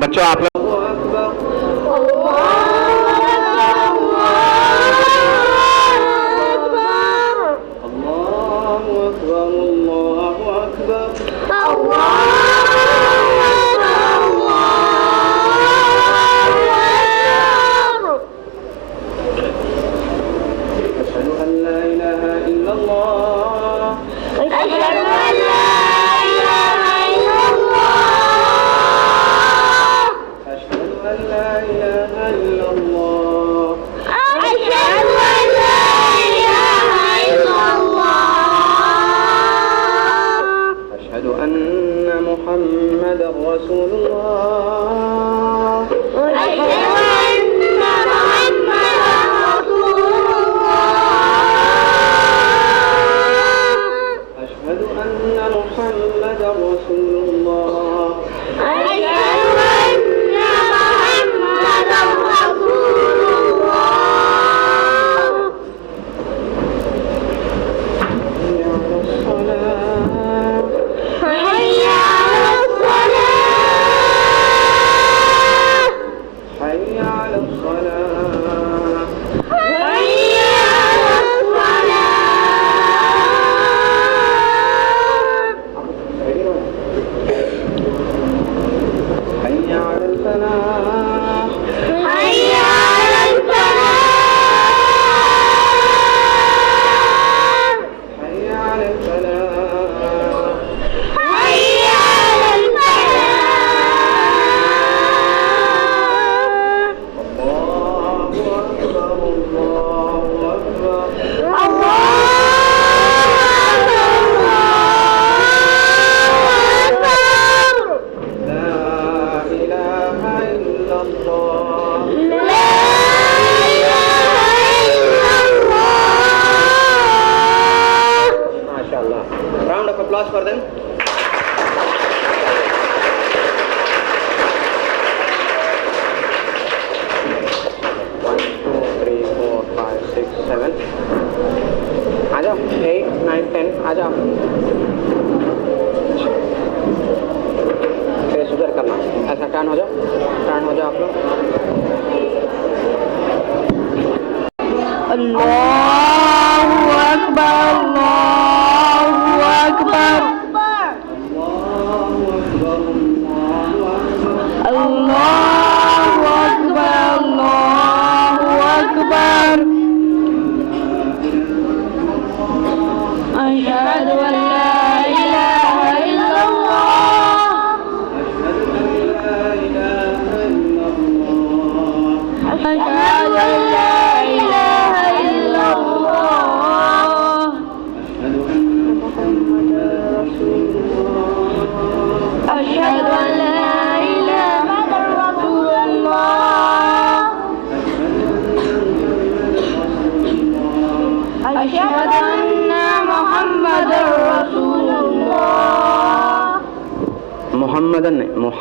बच्चों आप लोग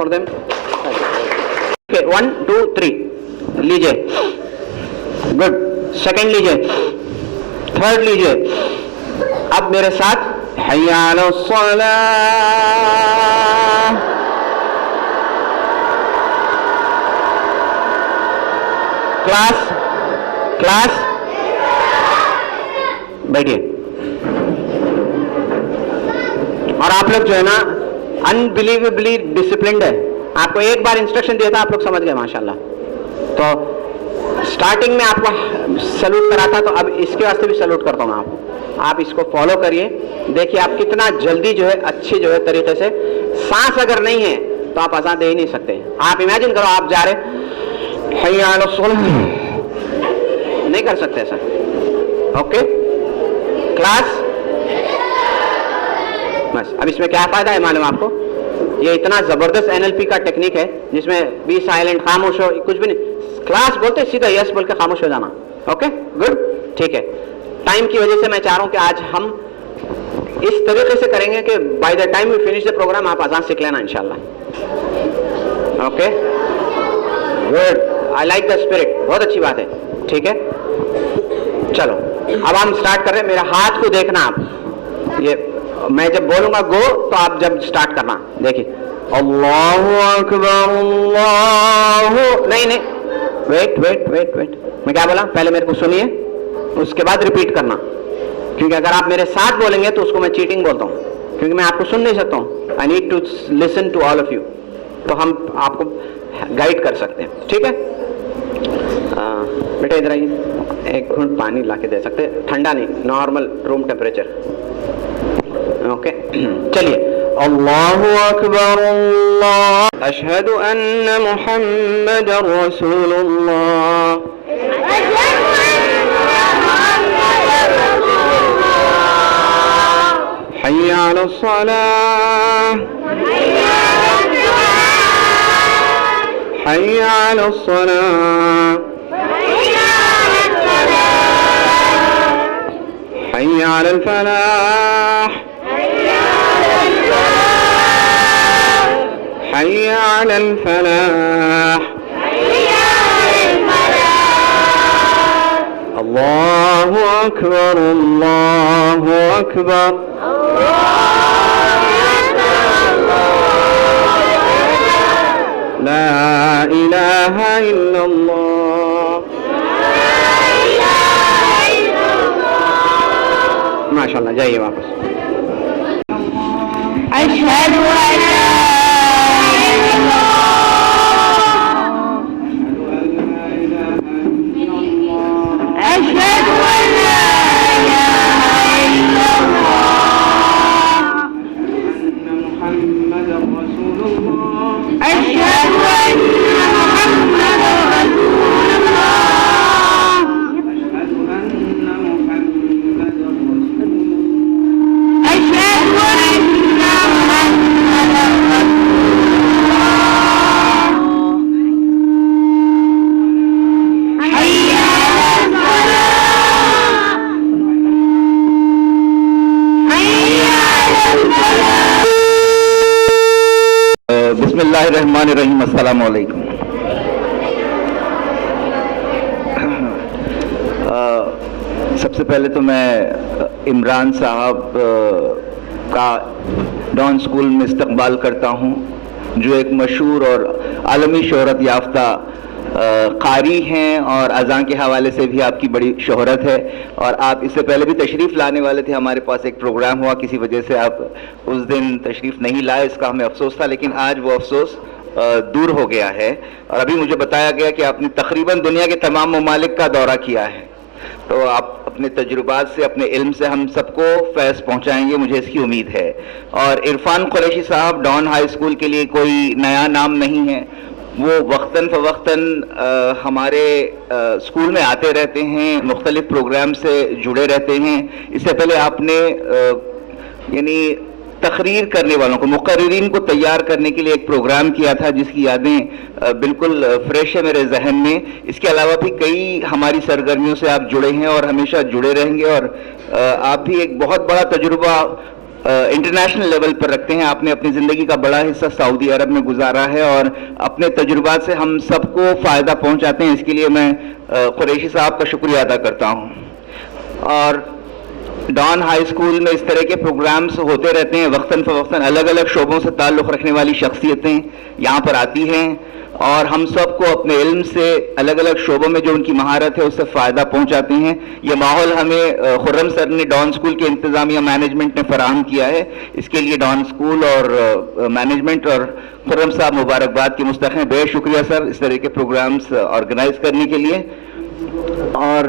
for them. Okay, 1 2 3 लीजिए, गुड. सेकंड लीजिए, थर्ड लीजिए. अब मेरे साथ हय्या अलस्सलाह क्लास क्लास बैठिए। और आप लोग जो है ना अनबिलीवेबली डिसिप्लिन्ड है। आपको एक बार इंस्ट्रक्शन दिया था, आप लोग समझ गए माशाल्लाह। तो स्टार्टिंग में आपको सैल्यूट करा था, तो अब इसके वास्ते भी सैल्यूट करता हूं मैं आपको। आप इसको फॉलो करिए, देखिए आप कितना जल्दी जो है अच्छी जो है तरीके से। सांस अगर नहीं है तो आप अज़ान दे ही नहीं सकते। आप इमेजिन करो आप जा रहे हय्या अला सलाह, नहीं कर सकते ऐसा। ओके क्लास, बस। अब इसमें क्या फायदा है मालूम आपको? ये इतना जबरदस्त एनएलपी का टेक्निक है जिसमें बी साइलेंट, खामोश हो, कुछ भी नहीं। क्लास बोलते सीधा यस बोल के खामोश हो जाना। ओके गुड, ठीक है। टाइम की वजह से मैं चाह रहा हूं कि आज हम इस तरीके से करेंगे कि by the time we finish the programme आप अज़ान सीख लेना इंशाल्लाह। Okay good, I like the spirit, बहुत अच्छी बात है। ठीक है, चलो अब हम स्टार्ट कर रहे हैं। मेरा हाथ को देखना आप, ये मैं जब बोलूंगा गो तो आप जब स्टार्ट करना। देखिए अल्लाहु अकबर, अल्लाहु, नहीं वेट वेट वेट वेट, मैं क्या बोला पहले मेरे को सुनिए, उसके बाद रिपीट करना। क्योंकि अगर आप मेरे साथ बोलेंगे तो उसको मैं चीटिंग बोलता हूं, क्योंकि मैं आपको सुन नहीं सकता हूं। I need to listen to all of you, तो हम आपको गाइड कर सकते हैं। ठीक है बेटा, इधर आइए, एक घूंट पानी ला के दे सकते हैं, ठंडा नहीं, नॉर्मल रूम टेम्परेचर। ओके चलिए, अल्लाहु अकबर, अल्लाह, अशहदु अन्ना मुहम्मदर रसूलुल्लाह, हय्या अला सलाह, हय्या अला सलाह, हय्या अला फलाह, हय्या अला फलाह, अल्लाहु अकबर, अल्लाहु अकबर, ला इलाहा इल्लल्लाह, माशाल्लाह। जाइए वापस। अशहदु अल्ला बिस्मिल्लाहिर्रहमानिर्रहीम, अस्सलामु अलैकुम। सबसे पहले तो मैं इमरान साहब का डॉन स्कूल में इस्तकबाल करता हूँ, जो एक मशहूर और आलमी शोहरत याफ्ता कारी हैं और अज़ान के हवाले से भी आपकी बड़ी शोहरत है। और आप इससे पहले भी तशरीफ़ लाने वाले थे, हमारे पास एक प्रोग्राम हुआ, किसी वजह से आप उस दिन तशरीफ़ नहीं लाए, इसका हमें अफसोस था, लेकिन आज वो अफसोस दूर हो गया है। और अभी मुझे बताया गया कि आपने तकरीबन दुनिया के तमाम ममालिक का दौरा किया है, तो आप अपने तजुर्बात से, अपने इल्म से हम सबको फैज़ पहुंचाएंगे, मुझे इसकी उम्मीद है। और इरफान कुरैशी साहब डॉन हाई स्कूल के लिए कोई नया नाम नहीं है, वो वक्तन फ़वक्तन हमारे स्कूल में आते रहते हैं, मुख्तलिफ प्रोग्राम से जुड़े रहते हैं। इससे पहले आपने यानी तकरीर करने वालों को, मुकर्रिरीन को तैयार करने के लिए एक प्रोग्राम किया था, जिसकी यादें बिल्कुल फ्रेश है मेरे जहन में। इसके अलावा भी कई हमारी सरगर्मियों से आप जुड़े हैं और हमेशा जुड़े रहेंगे। और आप भी एक बहुत बड़ा तजुर्बा इंटरनेशनल लेवल पर रखते हैं। आपने अपनी ज़िंदगी का बड़ा हिस्सा सऊदी अरब में गुजारा है और अपने तजुर्बात से हम सबको फ़ायदा पहुंचाते हैं। इसके लिए मैं कुरैशी साहब का शुक्रिया अदा करता हूं। और डॉन हाई स्कूल में इस तरह के प्रोग्राम्स होते रहते हैं, वक्तन फ़वक्तन अलग अलग शोबों से ताल्लुक़ रखने वाली शख्सियतें यहाँ पर आती हैं और हम सबको अपने इल्म से अलग अलग शोबों में जो उनकी महारत है उससे फ़ायदा पहुंचाते हैं। ये माहौल हमें खुर्रम सर ने डॉन स्कूल के इंतज़ामिया मैनेजमेंट ने फराहम किया है। इसके लिए डॉन स्कूल और मैनेजमेंट और खुर्रम साहब मुबारकबाद के मुस्तहिक़ हैं। बेहद शुक्रिया सर इस तरह के प्रोग्राम्स ऑर्गेनाइज करने के लिए। और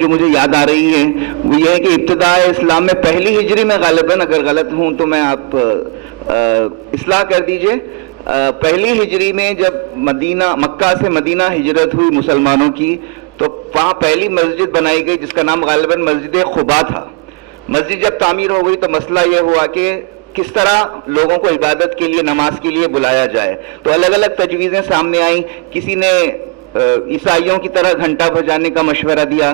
जो मुझे याद आ रही है वो ये है कि इब्तिदा इस्लाम में पहली हिजरी में गालिबन, अगर गलत हूँ तो मैं आप इस्लाह कर दीजिए, पहली हिजरी में जब मक्का से मदीना हिजरत हुई मुसलमानों की, तो वहाँ पहली मस्जिद बनाई गई जिसका नाम गालिबन मस्जिद खुबा था। मस्जिद जब तामीर हो गई तो मसला ये हुआ कि किस तरह लोगों को इबादत के लिए, नमाज के लिए बुलाया जाए। तो अलग अलग तजवीज़ें सामने आई। किसी ने ईसाइयों की तरह घंटा बजाने का मशवरा दिया,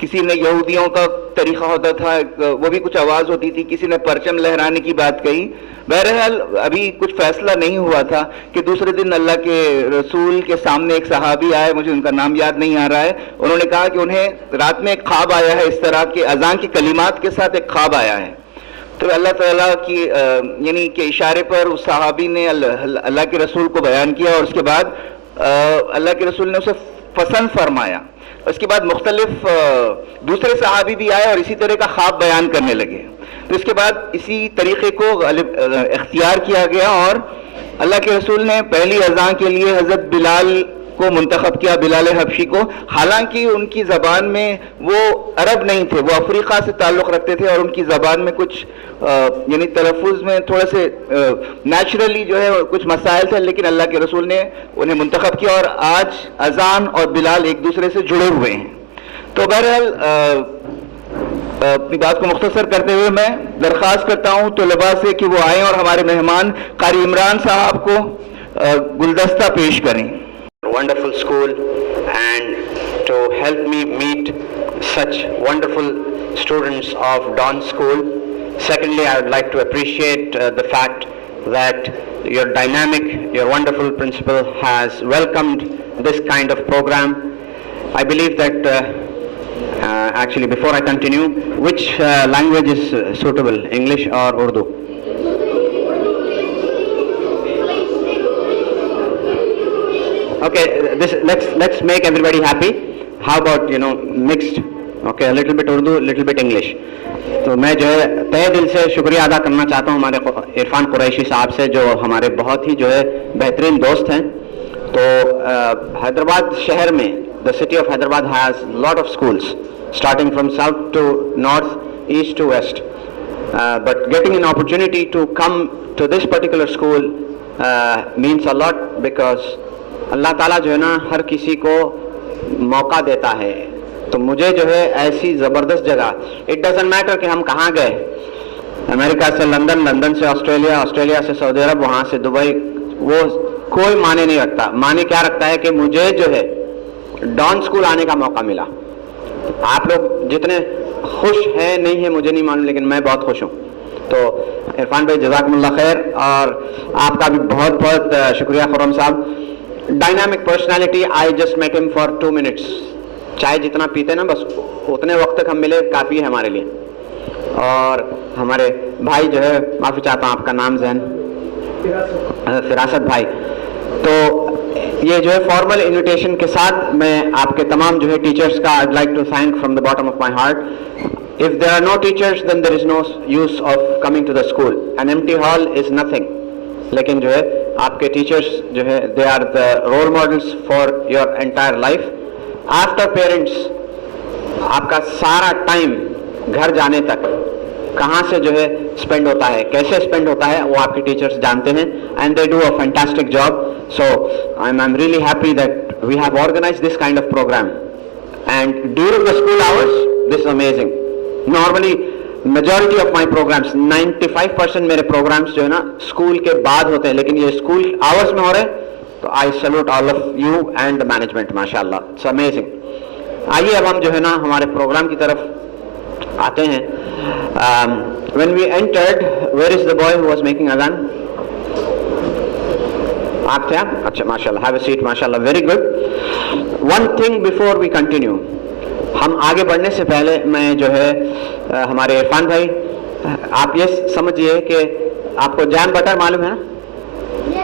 किसी ने यहूदियों का तरीक़ा होता था वो भी कुछ आवाज़ होती थी, किसी ने परचम लहराने की बात कही। बहरहाल अभी कुछ फैसला नहीं हुआ था कि दूसरे दिन अल्लाह के रसूल के सामने एक सहाबी आए, मुझे उनका नाम याद नहीं आ रहा है। उन्होंने कहा कि उन्हें रात में एक ख्वाब आया है, इस तरह के अज़ान की कलिमात के साथ एक ख्वाब आया है। तो अल्लाह ताला की यानी के इशारे पर उस सहाबी ने अल्लाह के रसूल को बयान किया और उसके बाद अल्लाह के रसूल ने उसे पसंद फरमाया। उसके बाद मुख्तलिफ दूसरे सहाबी भी आए और इसी तरह का ख्वाब बयान करने लगे। तो इसके बाद इसी तरीक़े को इख्तियार किया गया और अल्लाह के रसूल ने पहली अज़ान के लिए हज़रत बिलाल को मुंतखब किया, बिलाल हबशी को। हालांकि उनकी ज़बान में वो अरब नहीं थे, वो अफ्रीका से ताल्लुक़ रखते थे और उनकी ज़बान में कुछ यानी तलफ़ुज़ में थोड़े से नेचुरली जो है कुछ मसाइल थे, लेकिन अल्लाह के रसूल ने उन्हें मुंतखब किया और आज अज़ान और बिलाल एक दूसरे से जुड़े हुए हैं। तो बहरहाल अपनी बात को मुख्तसर करते हुए मैं दरख्वास्त करता हूँ तलबा से कि वो आएँ और हमारे मेहमान कारी इमरान साहब को गुलदस्ता पेश करें। Wonderful school, and to help me meet such wonderful students of Dawn School. Secondly, I would like to appreciate the fact that your dynamic, your wonderful principal has welcomed this kind of program. I believe that actually before I continue, which language is suitable, English or Urdu? Okay, let's make everybody happy. How about mixed? Okay, a little bit Urdu, a little bit English. तो मैं जो है तहे दिल से शुक्रिया अदा करना चाहता हूँ हमारे इरफान कुरैशी साहब से, जो हमारे बहुत ही जो है बेहतरीन दोस्त हैं। तो हैदराबाद शहर में the city of Hyderabad has lot of schools starting from south to north, east to west, but getting an opportunity to come to this particular school means a lot, because अल्लाह ताला जो है ना हर किसी को मौका देता है। तो मुझे जो है ऐसी ज़बरदस्त जगह, इट डजंट मैटर कि हम कहाँ गए, अमेरिका से लंदन, लंदन से ऑस्ट्रेलिया, ऑस्ट्रेलिया से सऊदी अरब, वहाँ से दुबई, वो कोई माने नहीं रखता। माने क्या रखता है कि मुझे जो है डॉन स्कूल आने का मौका मिला। आप लोग जितने खुश हैं नहीं है मुझे नहीं मालूम, लेकिन मैं बहुत खुश हूँ। तो इरफान भाई जज़ाकुमुल्लाह खैर, और आपका भी बहुत बहुत शुक्रिया खुर्रम साहब। Dynamic personality, I just met him for 2 minutes. चाय जितना पीते ना बस उतने वक्त तक हम मिले काफ़ी है हमारे लिए। और हमारे भाई जो है, माफ़ी चाहता हूँ आपका नाम जहन, फिरासत भाई। तो ये जो है फॉर्मल इनविटेशन के साथ मैं आपके तमाम जो है टीचर्स का I'd like to thank from the bottom of my heart. If there are no teachers, then there is no use of coming to the school. An empty hall is nothing. लेकिन जो है आपके teachers जो है they are the role models for your entire life. After parents, आपका सारा time घर जाने तक कहाँ से जो है स्पेंड होता है, कैसे स्पेंड होता है, वो आपके टीचर्स जानते हैं, and they do a fantastic job. So I'm really happy that we have organized this kind of program. And during the school hours, this is amazing. Normally, majority of my programs, 95% मेरे programs जो है ना school के बाद होते हैं, लेकिन ये स्कूल आवर्स में हो रहे हैं, तो I salute all of you and the management, माशाल्लाह, it's amazing. आइए अब हम जो है ना हमारे प्रोग्राम की तरफ आते हैं। When we entered, where is the boy who was making adhan? आप थे आप? अच्छा, माशाल्लाह, have a seat, माशाल्लाह, very good. One thing before we continue, हम आगे बढ़ने से पहले मैं जो है हमारे इरफान भाई, आप ये समझिए कि आपको जैम बटर मालूम है ना?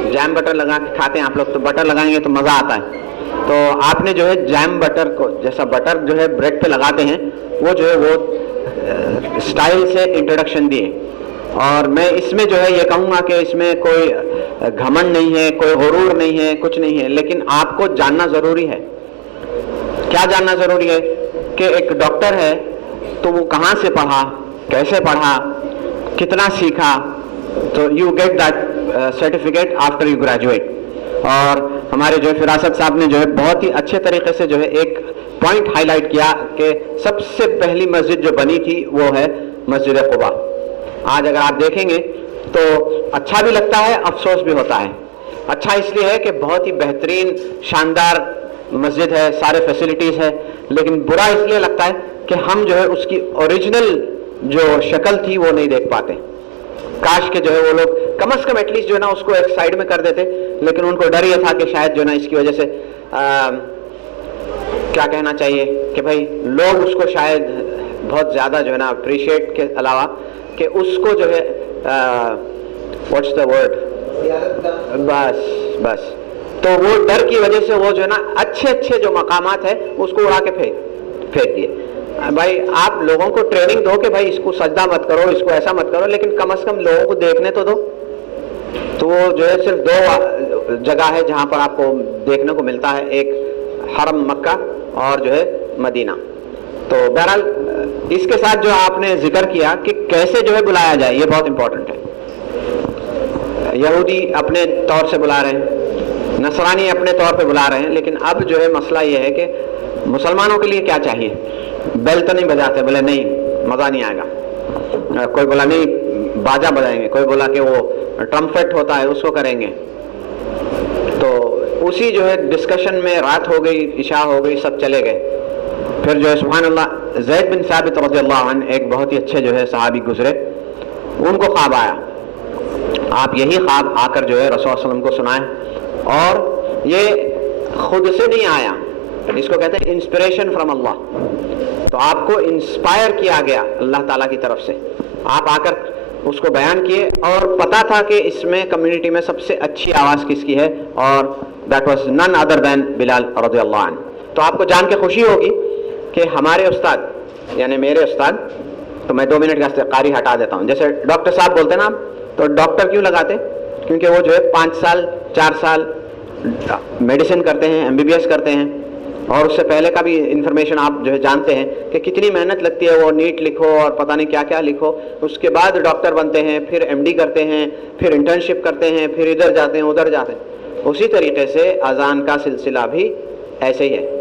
जैम बटर लगा के खाते हैं आप लोग, तो बटर लगाएंगे तो मज़ा आता है। तो आपने जो है जैम बटर को, जैसा बटर जो है ब्रेड पे लगाते हैं, वो जो है वो स्टाइल से इंट्रोडक्शन दिए। और मैं इसमें जो है ये कहूँगा कि इसमें कोई घमंड नहीं है, कोई गुरूर नहीं है, कुछ नहीं है, लेकिन आपको जानना ज़रूरी है। क्या जानना ज़रूरी है कि एक डॉक्टर है तो वो कहाँ से पढ़ा, कैसे पढ़ा, कितना सीखा, तो you get that certificate after you graduate. और हमारे जो है फिरासत साहब ने जो है बहुत ही अच्छे तरीके से जो है एक पॉइंट हाईलाइट किया कि सबसे पहली मस्जिद जो बनी थी वो है मस्जिद कुबा। आज अगर आप देखेंगे तो अच्छा भी लगता है, अफसोस भी होता है। अच्छा इसलिए है कि बहुत ही बेहतरीन शानदार मस्जिद है, सारे फैसिलिटीज़ है, लेकिन बुरा इसलिए लगता है कि हम जो है उसकी ओरिजिनल जो शक्ल थी वो नहीं देख पाते। काश के जो है वो लोग कम से कम एटलीस्ट जो है ना उसको एक साइड में कर देते, लेकिन उनको डर ये था कि शायद जो है ना इसकी वजह से क्या कहना चाहिए कि भाई लोग उसको शायद बहुत ज़्यादा जो है ना अप्रिशिएट के अलावा कि उसको जो है व्हाट्स द वर्ड, बस तो वो डर की वजह से वो जो है ना अच्छे अच्छे जो मकामात है उसको उड़ा के फेंक दिए। भाई आप लोगों को ट्रेनिंग दो कि भाई इसको सजदा मत करो, इसको ऐसा मत करो, लेकिन कम से कम लोगों को देखने तो दो। तो वो जो है सिर्फ दो जगह है जहां पर आपको देखने को मिलता है, एक हरम मक्का और जो है मदीना। तो बहरहाल इसके साथ जो आपने जिक्र किया कि कैसे जो है बुलाया जाए, ये बहुत इंपॉर्टेंट है। यहूदी अपने तौर से बुला रहे हैं, नसरानी अपने तौर पे बुला रहे हैं, लेकिन अब जो है मसला ये है कि मुसलमानों के लिए क्या चाहिए। बेल तो नहीं बजाते, बोले नहीं मज़ा नहीं आएगा। कोई बोला नहीं बाजा बजाएंगे, कोई बोला कि वो ट्रम्पेट होता है उसको करेंगे। तो उसी जो है डिस्कशन में रात हो गई, इशा हो गई, सब चले गए। फिर जो है सुभान अल्लाह ज़ैद बिन साबित रज़ियल्लाहु अन्हु एक बहुत ही अच्छे जो है सहाबी गुजरे, उनको ख्वाब आया। आप यही ख्वाब आकर जो है रसूल सल्लल्लाहु अलैहि वसल्लम को सुनाए, और ये खुद से नहीं आया, इसको कहते हैं इंस्पिरेशन फ्रॉम अल्लाह। तो आपको इंस्पायर किया गया अल्लाह ताला की तरफ से, आप आकर उसको बयान किए, और पता था कि इसमें कम्युनिटी में सबसे अच्छी आवाज़ किसकी है, और that was none other than Bilal रज़ियल्लाहु अन्हु। तो आपको जान के खुशी होगी कि हमारे उस्ताद यानी मेरे उस्ताद, तो मैं 2 मिनट का कारी हटा देता हूँ। जैसे डॉक्टर साहब बोलते हैं ना, तो डॉक्टर क्यों लगाते, क्योंकि वो जो है 5 साल 4 साल मेडिसिन करते हैं, MBBS करते हैं, और उससे पहले का भी इंफॉर्मेशन आप जो है जानते हैं कि कितनी मेहनत लगती है। वो नीट लिखो और पता नहीं क्या क्या लिखो, उसके बाद डॉक्टर बनते हैं, फिर MD करते हैं, फिर इंटर्नशिप करते हैं, फिर इधर जाते हैं उधर जाते हैं। उसी तरीके से अजान का सिलसिला भी ऐसे ही है।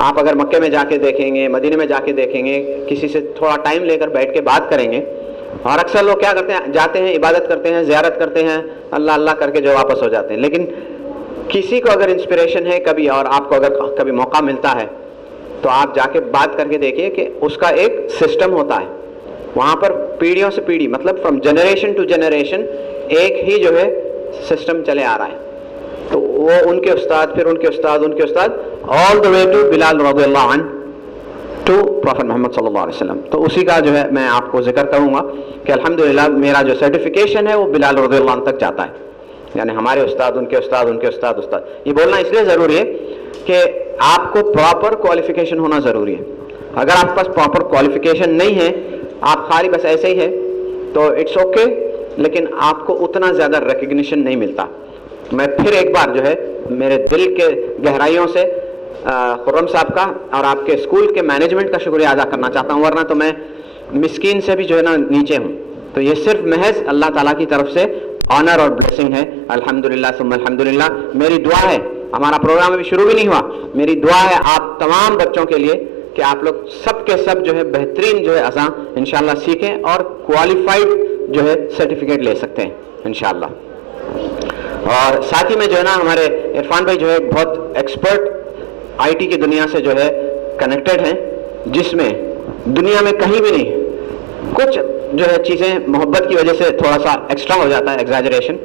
आप अगर मक्के में जाके देखेंगे, मदीने में जाके देखेंगे, किसी से थोड़ा टाइम लेकर बैठ के बात करेंगे, और अक्सर लोग क्या करते हैं, जाते हैं, इबादत करते हैं, ज़ियारत करते हैं, अल्लाह अल्लाह करके जो वापस हो जाते हैं। लेकिन किसी को अगर इंस्पिरेशन है कभी, और आपको अगर कभी मौका मिलता है, तो आप जाके बात करके देखिए कि उसका एक सिस्टम होता है। वहाँ पर पीढ़ियों से पीढ़ी, मतलब फ्रॉम जनरेशन टू जनरेशन एक ही जो है सिस्टम चले आ रहा है। तो वो उनके उस्ताद, फिर उनके उस्ताद, उनके उस्ताद, all the way to Bilal रज़ियल्लाहु अन्हु टू प्रॉफेट मोहम्मद सल्लल्लाहु अलैहि वसल्लम। तो उसी का जो है मैं आपको जिक्र करूँगा कि अल्हम्दुलिल्लाह मेरा जो सर्टिफिकेशन है वो बिलाल रज़ियल्लाहु अन्हु तक जाता है, यानी हमारे उस्ताद, उनके उस्ताद, उनके उस्ताद, उस्ताद। ये बोलना इसलिए ज़रूरी है कि आपको प्रॉपर क्वालिफिकेशन होना ज़रूरी है। अगर आपके पास प्रॉपर क्वालिफिकेशन नहीं है, आप खाली बस ऐसे ही है, तो इट्स ओके, लेकिन आपको उतना ज़्यादा रिकग्निशन नहीं मिलता। मैं फिर एक बार जो है मेरे दिल के गहराइयों से खुर्रम साहब का और आपके स्कूल के मैनेजमेंट का शुक्रिया अदा करना चाहता हूँ, वरना तो मैं मिस्कीन से भी जो है ना नीचे हूँ। तो ये सिर्फ महज अल्लाह ताला की तरफ से ऑनर और ब्लेसिंग है। अल्हम्दुलिल्लाह सुम्मा अल्हम्दुलिल्लाह। मेरी दुआ है, हमारा प्रोग्राम अभी शुरू भी नहीं हुआ, मेरी दुआ है आप तमाम बच्चों के लिए कि आप लोग सब के सब जो है बेहतरीन जो है अज़ां इंशाअल्लाह सीखें और क्वालिफाइड जो है सर्टिफिकेट ले सकते हैं इंशाअल्लाह। और साथ ही में जो है ना हमारे इरफान भाई जो है बहुत एक्सपर्ट IT की दुनिया से जो है कनेक्टेड हैं, जिसमें दुनिया में कहीं भी नहीं, कुछ जो है चीज़ें मोहब्बत की वजह से थोड़ा सा एक्स्ट्रा हो जाता है, एग्जैजरेशन।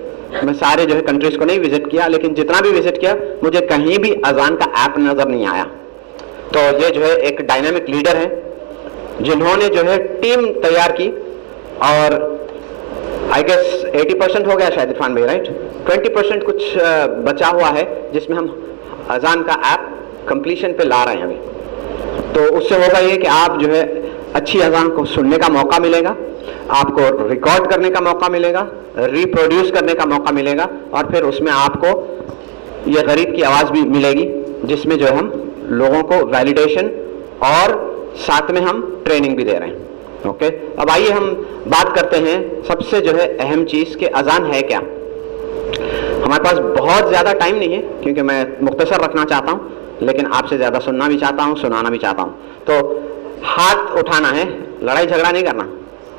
मैं सारे जो है कंट्रीज़ को नहीं विजिट किया, लेकिन जितना भी विजिट किया मुझे कहीं भी अजान का ऐप नज़र नहीं आया। तो ये जो है एक डायनामिक लीडर है जिन्होंने जो है टीम तैयार की, और आई गेस 80% हो गया शायद इरफान भाई, राइट? 20% कुछ बचा हुआ है जिसमें हम अजान का ऐप कंप्लीशन पे ला रहे हैं अभी। तो उससे होगा ये कि आप जो है अच्छी अजान को सुनने का मौका मिलेगा, आपको रिकॉर्ड करने का मौका मिलेगा, रिप्रोड्यूस करने का मौका मिलेगा, और फिर उसमें आपको ये गरीब की आवाज़ भी मिलेगी जिसमें जो है हम लोगों को वैलिडेशन और साथ में हम ट्रेनिंग भी दे रहे हैं। ओके, अब आइए हम बात करते हैं सबसे जो है अहम चीज़ कि अजान है क्या। हमारे पास बहुत ज़्यादा टाइम नहीं है क्योंकि मैं मुख्तसर रखना चाहता हूँ, लेकिन आपसे ज़्यादा सुनना भी चाहता हूँ, सुनाना भी चाहता हूँ। तो हाथ उठाना है, लड़ाई झगड़ा नहीं करना।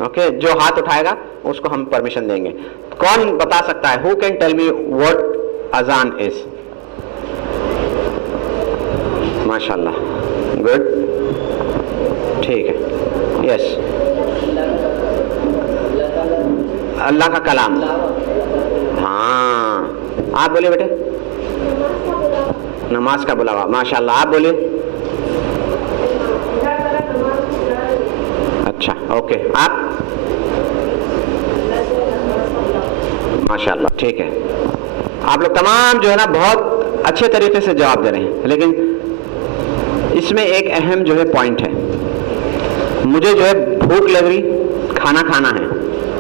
ओके, जो हाथ उठाएगा उसको हम परमिशन देंगे। कौन बता सकता है? Who can tell me what अजान इज? माशाल्लाह, गुड, ठीक है, यस। अल्लाह का कलाम, हाँ, आप बोलिए बेटे। नमाज का बुलावा, माशाल्लाह, आप बोलिए। अच्छा, ओके, आप? माशाल्लाह, ठीक है। आप लोग तमाम जो है ना बहुत अच्छे तरीके से जवाब दे रहे हैं, लेकिन इसमें एक अहम जो है पॉइंट है। मुझे जो है भूख लग रही, खाना खाना है,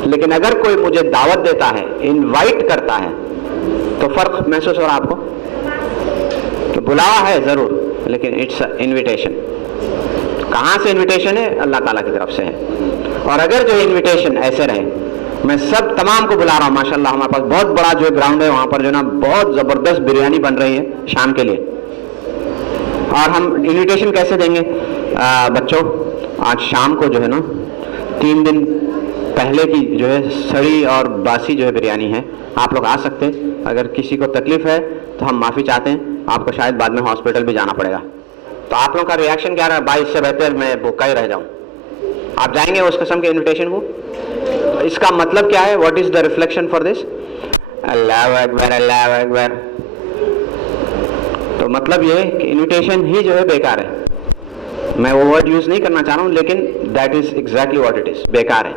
लेकिन अगर कोई मुझे दावत देता है, इनवाइट करता है, तो फर्क महसूस हो रहा आपको? तो बुलावा है जरूर, लेकिन इट्स इनविटेशन। कहाँ से इनविटेशन है? अल्लाह ताला की तरफ से है। और अगर जो इनविटेशन ऐसे रहे, मैं सब तमाम को बुला रहा हूँ, माशाल्लाह हमारे पास बहुत बड़ा जो ग्राउंड है, वहाँ पर जो ना बहुत ज़बरदस्त बिरयानी बन रही है शाम के लिए। और हम इनविटेशन कैसे देंगे? बच्चों, आज शाम को जो है ना 3 दिन पहले की जो है सड़ी और बासी जो है बिरयानी है, आप लोग आ सकते हैं। अगर किसी को तकलीफ है तो हम माफ़ी चाहते हैं, आपको शायद बाद में हॉस्पिटल भी जाना पड़ेगा। तो आप लोगों का रिएक्शन क्या रहा? भाई इससे बेहतर मैं भूखा ही रह जाऊं। आप जाएंगे उस किस्म के इनविटेशन को? इसका मतलब क्या है? What is the reflection for this? अल्लाह अकबर, अल्लाह अकबर। तो मतलब ये है कि इनविटेशन ही जो है बेकार है। मैं वो वर्ड यूज नहीं करना चाह रहा हूँ, लेकिन that is exactly what it is, बेकार है।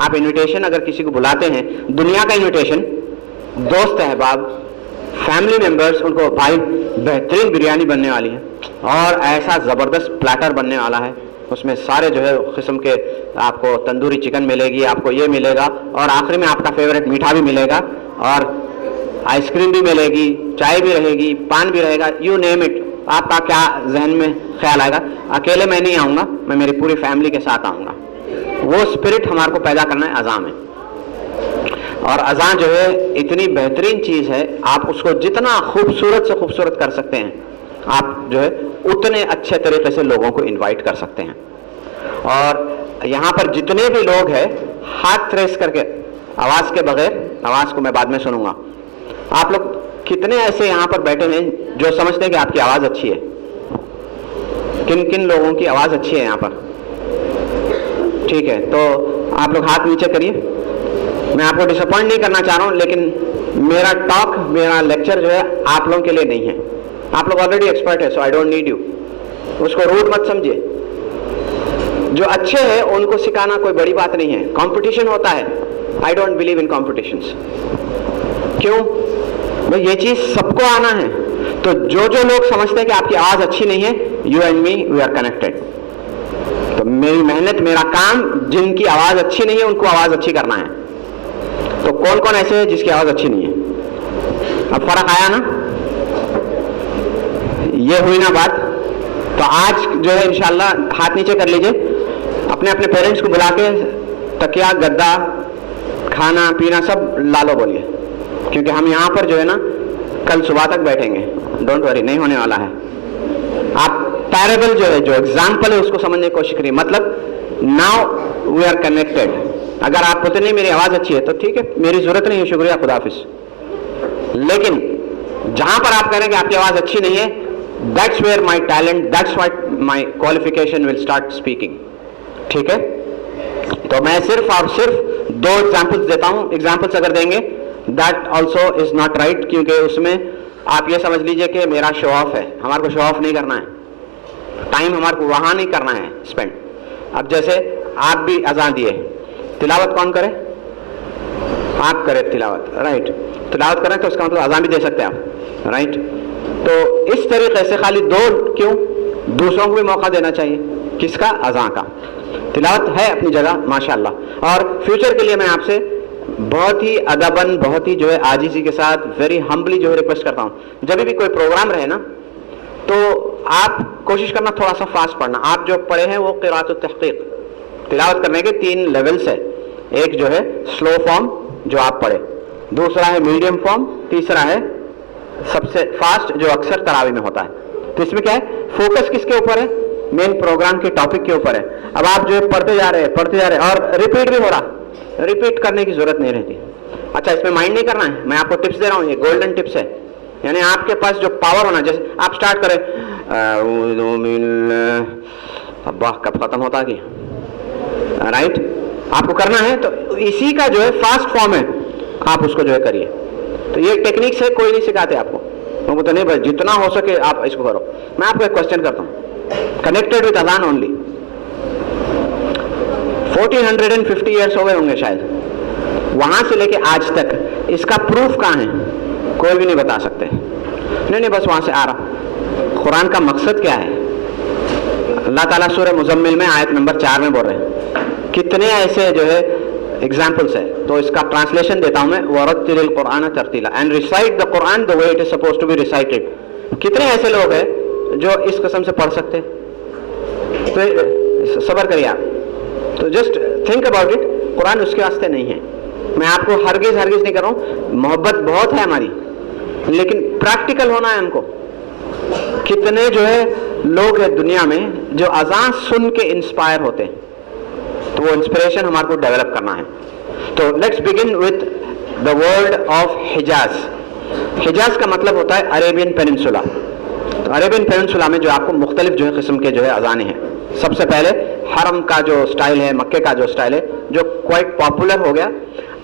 आप इनविटेशन अगर किसी को बुलाते हैं, दुनिया का इनविटेशन, दोस्त अहबाब, फैमिली मेंबर्स, उनको भाई बेहतरीन बिरयानी बनने वाली है और ऐसा ज़बरदस्त प्लेटर बनने वाला है, उसमें सारे जो है किस्म के आपको तंदूरी चिकन मिलेगी, आपको ये मिलेगा, और आखिरी में आपका फेवरेट मीठा भी मिलेगा, और आइसक्रीम भी मिलेगी, चाय भी रहेगी, पान भी रहेगा, यू नेम इट। आपका क्या जहन में ख्याल आएगा? अकेले मैं नहीं आऊँगा, मैं मेरी पूरी फैमिली के साथ आऊँगा। वो स्पिरिट हमारे को पैदा करना है अज़ान में। और अज़ान जो है इतनी बेहतरीन चीज़ है, आप उसको जितना खूबसूरत से खूबसूरत कर सकते हैं, आप जो है उतने अच्छे तरीके से लोगों को इनवाइट कर सकते हैं। और यहाँ पर जितने भी लोग हैं, हाथ रेस करके, आवाज़ के बगैर, आवाज़ को मैं बाद में सुनूंगा, आप लोग कितने ऐसे यहाँ पर बैठे हैं जो समझते हैं कि आपकी आवाज़ अच्छी है? किन किन लोगों की आवाज़ अच्छी है यहाँ पर? ठीक है, तो आप लोग हाथ नीचे करिए। मैं आपको डिसअपॉइंट नहीं करना चाह रहा हूँ, लेकिन मेरा टॉक, मेरा लेक्चर जो है आप लोगों के लिए नहीं है। आप लोग ऑलरेडी एक्सपर्ट है, सो आई डोंट नीड यू। उसको रूट मत समझिए। जो अच्छे हैं उनको सिखाना कोई बड़ी बात नहीं है। कंपटीशन होता है, I don't believe in competitions. क्यों भाई? ये चीज़ सबको आना है। तो जो जो लोग समझते हैं कि आपकी आवाज़ अच्छी नहीं है, you and me we are connected. तो मेरी मेहनत, मेरा काम, जिनकी आवाज़ अच्छी नहीं है उनको आवाज़ अच्छी करना है। तो कौन कौन ऐसे है जिसकी आवाज़ अच्छी नहीं है? अब फर्क आया ना? ये हुई ना बात? तो आज जो है इंशाल्लाह हाथ नीचे कर लीजिए, अपने अपने पेरेंट्स को बुला के तकिया, गद्दा, खाना पीना सब ला लो बोलिए, क्योंकि हम यहाँ पर जो है ना कल सुबह तक बैठेंगे। डोंट वरी, नहीं होने वाला है। आप पैरेबल जो है, जो एग्जाम्पल है, उसको समझने की कोशिश करिए। मतलब नाउ वी आर कनेक्टेड। अगर आप बोलते नहीं मेरी आवाज़ अच्छी है तो ठीक है, मेरी जरूरत नहीं है, शुक्रिया, खुदाफिज। लेकिन जहां पर आप कह रहे हैं कि आपकी आवाज़ अच्छी नहीं है, that's where my talent, that's what my qualification will start speaking. ठीक है, तो मैं सिर्फ और सिर्फ 2 एग्जाम्पल्स देता हूं। एग्जाम्पल्स अगर देंगे that also is not right, क्योंकि उसमें आप ये समझ लीजिए कि मेरा शो ऑफ है। हमारे को शो ऑफ नहीं करना है, टाइम हमारे को वहां नहीं करना है स्पेंड। अब जैसे आप भी अजान दिए, तिलावत कौन करे? आप करें तिलावत, राइट। तिलावत करें तो उसका मतलब अज़ान भी दे सकते हैं आप, राइट। तो इस तरीके से खाली दो क्यों, दूसरों को भी मौका देना चाहिए। किसका? अज़ान का। तिलावत है अपनी जगह माशाअल्लाह। और फ्यूचर के लिए मैं आपसे बहुत ही अदबन, बहुत ही जो है आजिज़ी के साथ, वेरी हम्बली जो है रिक्वेस्ट करता हूँ, जब भी कोई प्रोग्राम रहे ना तो आप कोशिश करना थोड़ा सा फास्ट पढ़ना। आप जो पढ़े हैं वो क़िराअत तहक़ीक़, तिलावत करने के 3 लेवल्स है। एक जो है स्लो फॉर्म जो आप पढ़े, दूसरा है मीडियम फॉर्म, तीसरा है सबसे फास्ट जो अक्सर तरावी में होता है। तो इसमें क्या है, फोकस किसके ऊपर है? मेन प्रोग्राम के टॉपिक के ऊपर है। अब आप जो है पढ़ते जा रहे हैं और रिपीट भी हो रहा, रिपीट करने की जरूरत नहीं रहती। अच्छा, इसमें माइंड नहीं करना है, मैं आपको टिप्स दे रहा हूँ, ये गोल्डन टिप्स है। यानी आपके पास जो पावर होना, जैसे आप स्टार्ट करें अब्बा कब खत्म होता कि, राइट, आपको करना है तो इसी का जो है फास्ट फॉर्म है, आप उसको जो है करिए। तो ये टेक्निक्स है, कोई नहीं सिखाते आपको, वो तो नहीं, बस जितना हो सके आप इसको करो। मैं आपको एक क्वेश्चन करता हूँ, कनेक्टेड विद अज़ान ओनली। 1450 ईयर्स हो गए होंगे शायद, वहां से लेके आज तक इसका प्रूफ कहाँ है? कोई भी नहीं बता सकते। नहीं, बस वहां से आ रहा। कुरान का मकसद क्या है? अल्लाह ताला सूरह मुज़म्मिल में आयत नंबर 4 में बोल रहे हैं। कितने ऐसे जो है एग्जाम्पल्स है, तो इसका ट्रांसलेशन देता हूं मैं, वरत्तिलिल कुरान तरतीला, and recite the Quran the way it is supposed to be recited. कितने ऐसे लोग हैं जो इस कसम से पढ़ सकते हैं? तो सब्र करिए आप, तो just think about it. Quran उसके वास्ते नहीं है। मैं आपको हरगिज नहीं कर रहा हूं, मोहब्बत बहुत है हमारी, लेकिन प्रैक्टिकल होना है हमको। कितने जो है लोग हैं दुनिया में जो अज़ान सुन के इंस्पायर होते हैं, तो वो इंस्पिरेशन हमारे को डेवलप करना है। तो let's begin with the word of Hijaz. Hijaz का मतलब होता है अरेबियन पेनिनसुला। तो अरेबियन पेनिनसुला में जो आपको मुख्तलिफ जो है किस्म के जो है अज़ानें हैं। सबसे पहले हरम का जो स्टाइल है, मक्के का जो स्टाइल है, जो क्वाइट पॉपुलर हो गया।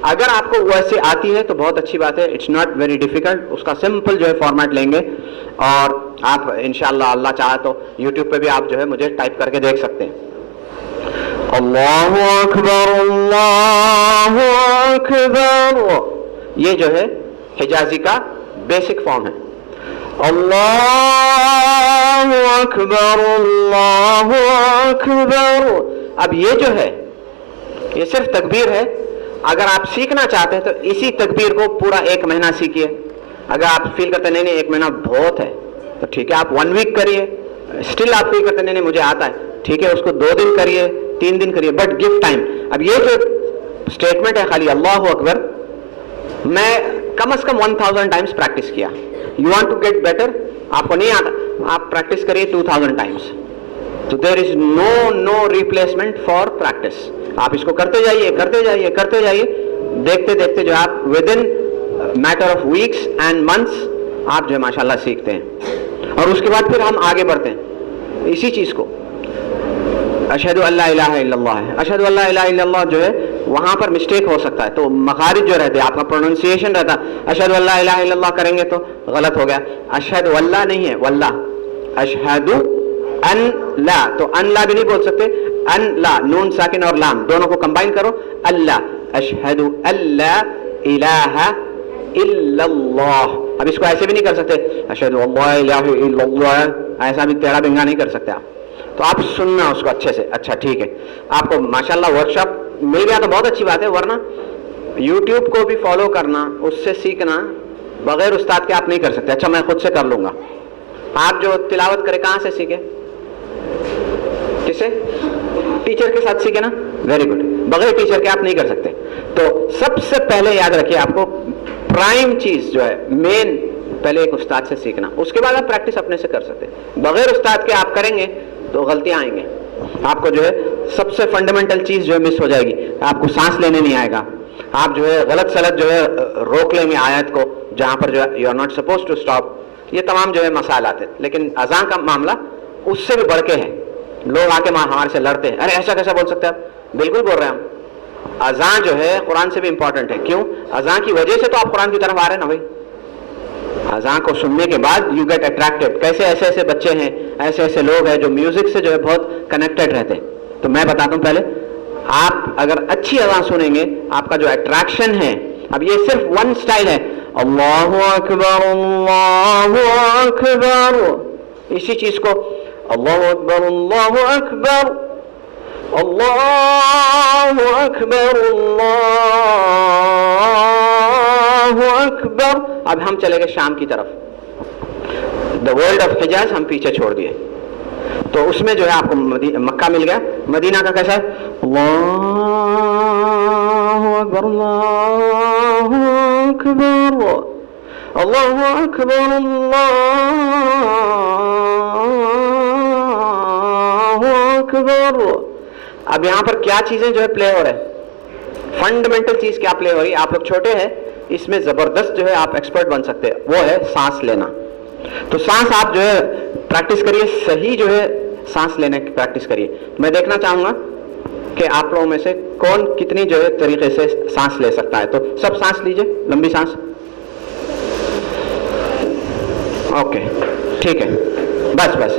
अगर आपको वैसे आती है तो बहुत अच्छी बात है, इट्स नॉट वेरी डिफिकल्ट। उसका सिंपल जो है फॉर्मेट लेंगे और आप इंशाअल्लाह अल्लाह चाहे तो यूट्यूब पे भी आप जो है मुझे टाइप करके देख सकते हैं। अल्लाहु अकबर, अल्लाहु अकबर, ये जो है हिजाजी का बेसिक फॉर्म है। अल्लाहु अकबर, अल्लाहु अकबर। अब ये जो है ये सिर्फ तकबीर है। अगर आप सीखना चाहते हैं तो इसी तकबीर को पूरा 1 महीना सीखिए। अगर आप फील करते हैं नहीं 1 महीना बहुत है, तो ठीक है आप 1 वीक करिए। स्टिल आप फील करते नहीं मुझे आता है, ठीक है उसको 2 दिन करिए, 3 दिन करिए, बट गिव टाइम। अब ये जो स्टेटमेंट है खाली अल्लाहु अकबर, मैं कम से कम 1000 टाइम्स प्रैक्टिस किया। You want to get better, आपको नहीं आता, आप प्रैक्टिस करिए 2000 टाइम्स। तो there is no replacement for practice. आप इसको करते जाइए, देखते देखते जो आप within matter of weeks and months आप जो है माशाल्लाह सीखते हैं। और उसके बाद फिर हम आगे बढ़ते हैं इसी चीज को। अशहदु अल्ला इलाहा इल्लल्लाह है, अशहदु अल्ला इलाहा इल्लल्लाह जो है वहां पर मिस्टेक हो सकता है, तो मखारिज जो रहते हैं, आपका प्रोनाउंसिएशन रहता है। अशहदु अल्ला इलाहा इल्लल्लाह करेंगे तो गलत हो गया, अशहदु अल्ला नहीं है, वल्ला। अशहदु अन ला, तो अन ला भी नहीं बोल सकते, अन ला, नून साकिन और लाम दोनों को कंबाइन करो, अल्लाह। अशहदु अल्ला इलाहा इल्लल्लाह। अब इसको ऐसे भी नहीं कर सकते, अशहदु अल्ला इलाहा इल्लल्लाह, ऐसा भी टेढ़ा बिंगा नहीं कर सकते आप। तो आप सुनना उसको अच्छे से। अच्छा ठीक है, आपको माशाल्लाह वर्कशॉप मिल गया तो बहुत अच्छी बात है, वरना यूट्यूब को भी फॉलो करना, उससे सीखना, बगैर उस्ताद के आप नहीं कर सकते। अच्छा मैं खुद से कर लूंगा। आप जो तिलावत करें कहां से सीखे? किसे? टीचर के साथ सीखे ना, वेरी गुड। बगैर टीचर के आप नहीं कर सकते। तो सबसे पहले याद रखिए, आपको प्राइम चीज जो है मेन, पहले एक उस्ताद से सीखना, उसके बाद आप प्रैक्टिस अपने से कर सकते हैं। बगैर उस्ताद के आप करेंगे तो गलतियां आएंगे, आपको जो है सबसे फंडामेंटल चीज जो है मिस हो जाएगी, आपको सांस लेने नहीं आएगा, आप जो है गलत सलत जो है रोक लेंगे आयत को जहां पर जो है you are not suppose to stop. ये तमाम जो है मसाइल आते हैं। लेकिन अज़ान का मामला उससे भी बढ़ के है। लोग आके हमारे से लड़ते हैं, अरे ऐसा कैसा बोल सकते हैं आप? बिल्कुल बोल रहे हैं हम। अज़ान जो है कुरान से भी इंपॉर्टेंट है। क्यों? अज़ान की वजह से तो आप कुरान की तरफ आ रहे हैं ना भाई। अज़ान को सुनने के बाद यू गेट अट्रैक्टेड। कैसे ऐसे ऐसे बच्चे हैं, ऐसे ऐसे लोग हैं जो म्यूजिक से जो है बहुत कनेक्टेड रहते हैं। तो मैं बताता हूं, पहले आप अगर अच्छी अज़ान सुनेंगे, आपका जो अट्रैक्शन है अब ये सिर्फ वन स्टाइल है, अल्लाहु अकबर अल्लाहु अकबर, इसी चीज को अल्लाहु अकबर अल्लाहु अकबर अल्लाहु अकबर अल्लाहु अकबर। अब हम चले गए शाम की तरफ, द वर्ल्ड ऑफ हिजाज हम पीछे छोड़ दिए, तो उसमें जो है आपको मक्का मिल गया। मदीना का कैसा है, अल्लाहु अकबर अल्लाहु अकबर अल्लाहु अकबर अल्लाहु अकबर। अब यहां पर क्या चीजें जो है प्ले हो रहे हैं, फंडामेंटल चीज क्या प्ले हो रही है, आप लोग छोटे हैं, इसमें जबरदस्त जो है आप एक्सपर्ट बन सकते हैं, वो है सांस लेना। तो सांस आप जो है प्रैक्टिस करिए, सही जो है सांस लेने की प्रैक्टिस करिए। मैं देखना चाहूंगा कि आप लोगों में से कौन कितनी जो है तरीके से सांस ले सकता है। तो सब सांस लीजिए, लंबी सांस। ओके, ठीक है, बस बस।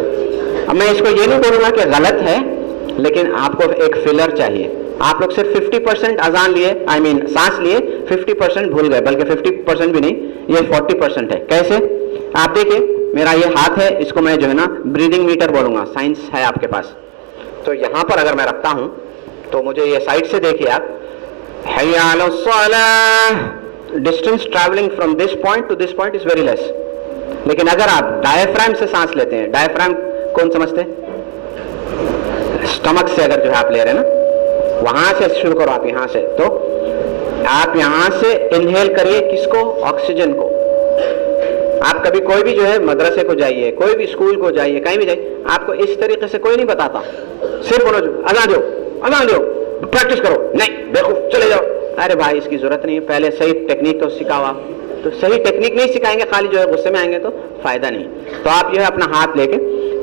अब मैं इसको ये नहीं बोलूंगा कि गलत है, लेकिन आपको एक फिलर चाहिए। आप लोग सिर्फ 50% अजान लिए, आई मीन सांस लिए, 50% भूल गए, बल्कि 50% भी नहीं, ये 40% है। कैसे? आप देखिए, मेरा ये हाथ है, इसको मैं जो है ना ब्रीदिंग मीटर बोलूंगा, साइंस है आपके पास। तो यहां पर अगर मैं रखता हूं तो मुझे ये साइड से देखिए आप, हय्या अलस सलाह, distance travelling from this point two this point is very less. लेकिन अगर आप डायफ्राम से सांस लेते हैं, डायफ्राम कौन समझते हैं? स्टमक से अगर जो है आप ले रहे हैं ना, वहां से शुरू करो आप, यहां से। तो आप यहां से इनहेल करिए, किसको? ऑक्सीजन को। आप कभी कोई भी जो है मदरसे को जाइए, कोई भी स्कूल को जाइए, कहीं भी जाइए, आपको इस तरीके से कोई नहीं बताता, सिर्फ बोलो अजान दो, अजान दो, प्रैक्टिस करो। नहीं बेवकूफ, चले जाओ। अरे भाई, इसकी जरूरत नहीं है, पहले सही टेक्निक तो सिखावा। तो सही टेक्निक नहीं सिखाएंगे, खाली जो है गुस्से में आएंगे तो फायदा नहीं। तो आप जो है अपना हाथ लेके